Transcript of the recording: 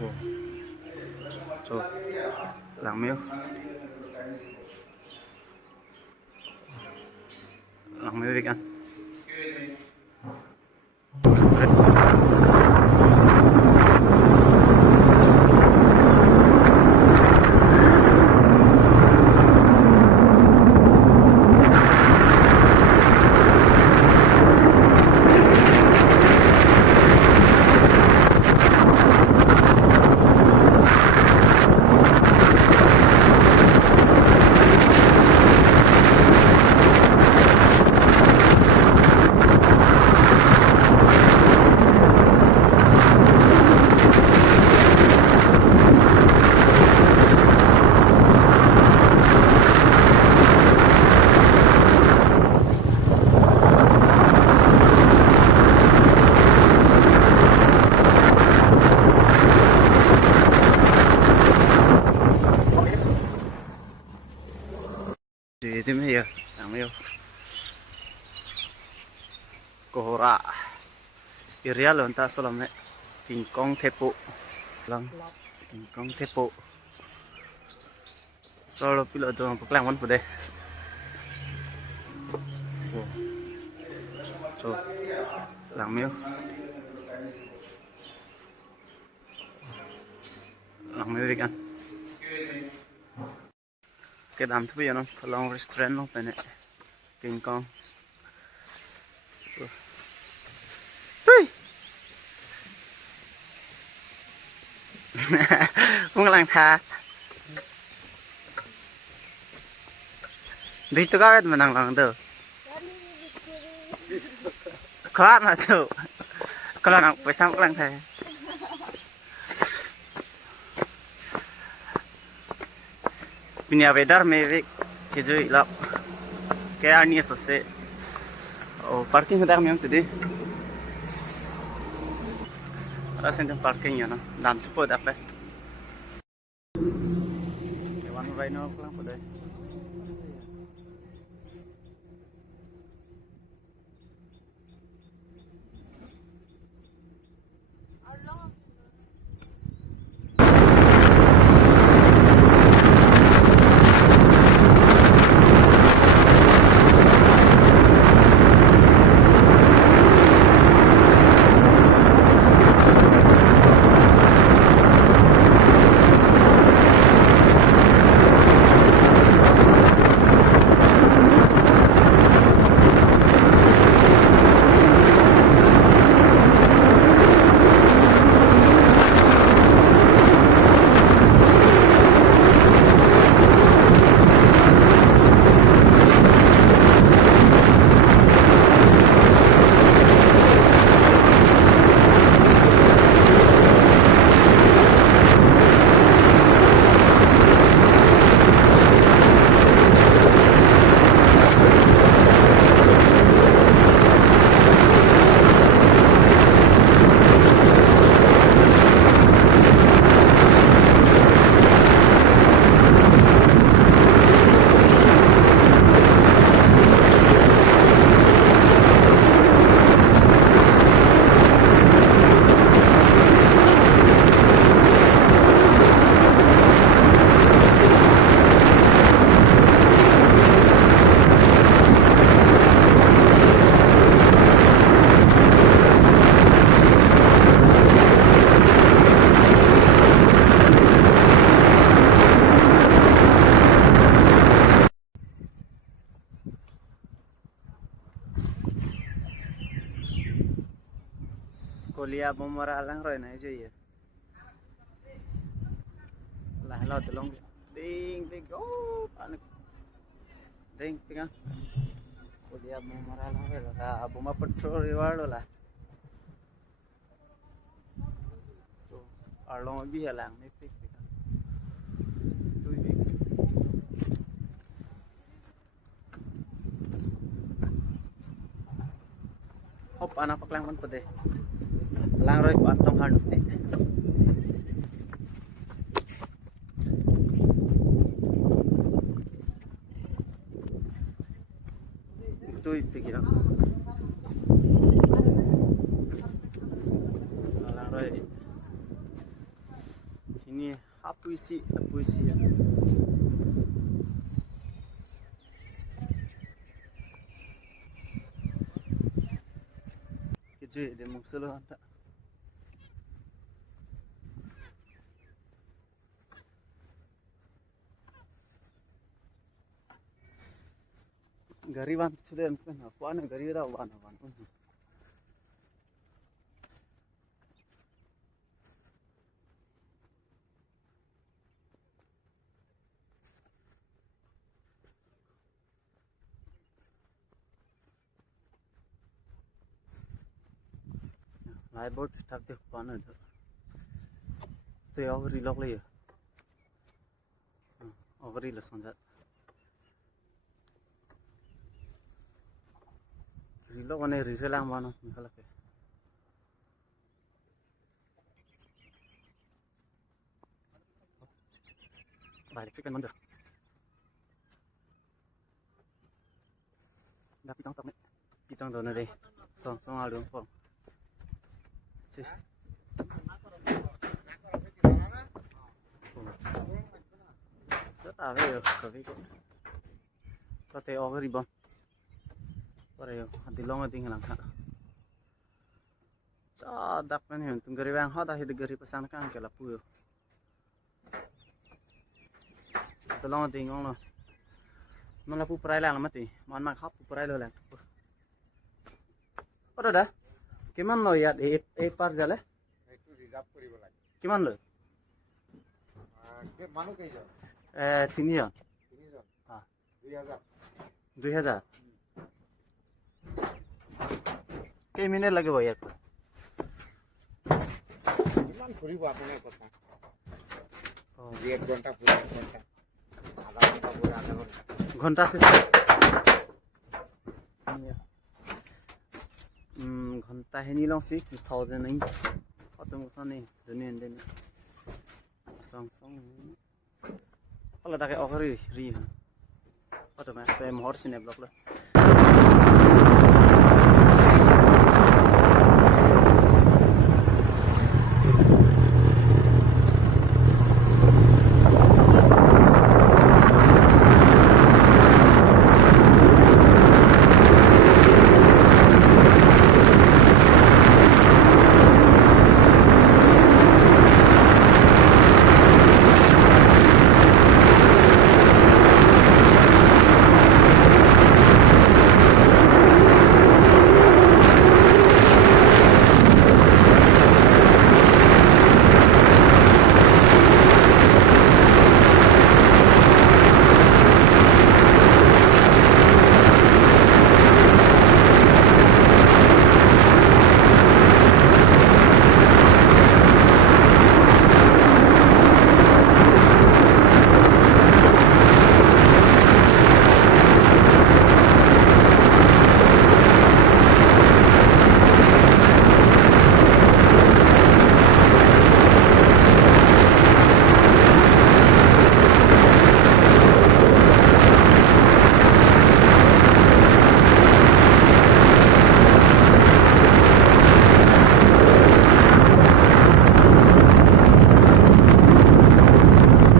Ồ, trời, làng miêu, làng miêu đi ăn. Di itu ya, namanya Kohora. Iria lonta solamente King Kong Tepo, lang King Kong Tepo. Solo piloto ang paglangon po de. Oh, so langmiu, langmiu ikan. Cái đám thứ bây giờ nó long restaurant nó bên này King Kong. Không lang tha. Đi tôi có mà năng lòng được. Khó mà được. Kalau nak pasang lang tha. Punya weather maybe keju ilap. Kaya ni sose. Oh parking hendak memang tadi. Rasanya parking ya no. Dalam cepat apa? Hewan rhino pulang pada. Kuliah pemeralang roy na aja ya. Lah lo tolong ding ding oh panik ding pinga. Kuliah pemeralang roy lah buma petrol reward lah. Tu arlong bi halang ni pik pik. Tu ni. Hop anak paklang man pade. Lang roy ko antong hard ni. Tu pikir. Lang roy. ini puisi puisi ya. Kecil dia maksudnya ada. Gariban sudah kan apa nih gari dah wan. Lifeboat start deh mana tu? Tu awal lock lagi. Awal lah sangat. Relock mana reselang mana nikal ke? Baik kan mana? Dah pitang tak ni? Pitang tu nanti. Song alung pun. Rất là về cái có thể ở cái ribbon có thể hạt long ở tiếng làm khác cho đặc biệt hiện tung gari bang hot ahid gari pesan kan ke lapu hạt long ở tiếng ngon nó lapu perai lang mati man mak hop perai lo lang có đó đấy কিমান লয় ইয়াত এই পাৰ জালে এইটো reserve কৰিব লাগে কিমান লয় মানুহ কেইজন তিনিজন হা 2000 কেই মিনিট লাগিব ইয়াত কিমান ঘূৰিব আপোনাৰ কথা 1 ঘণ্টা ঘূৰিব ঘণ্টা আধা ঘণ্টা ঘূৰি আধা ঘণ্টা ঘণ্টা সিস্টেম ঘণ্টা হেনি লংছি 2000 নাই কত মছানে জনি এন্ডেনি সং কলা তাকে অকৰি ৰি কত মা মহৰ সিনে ব্লক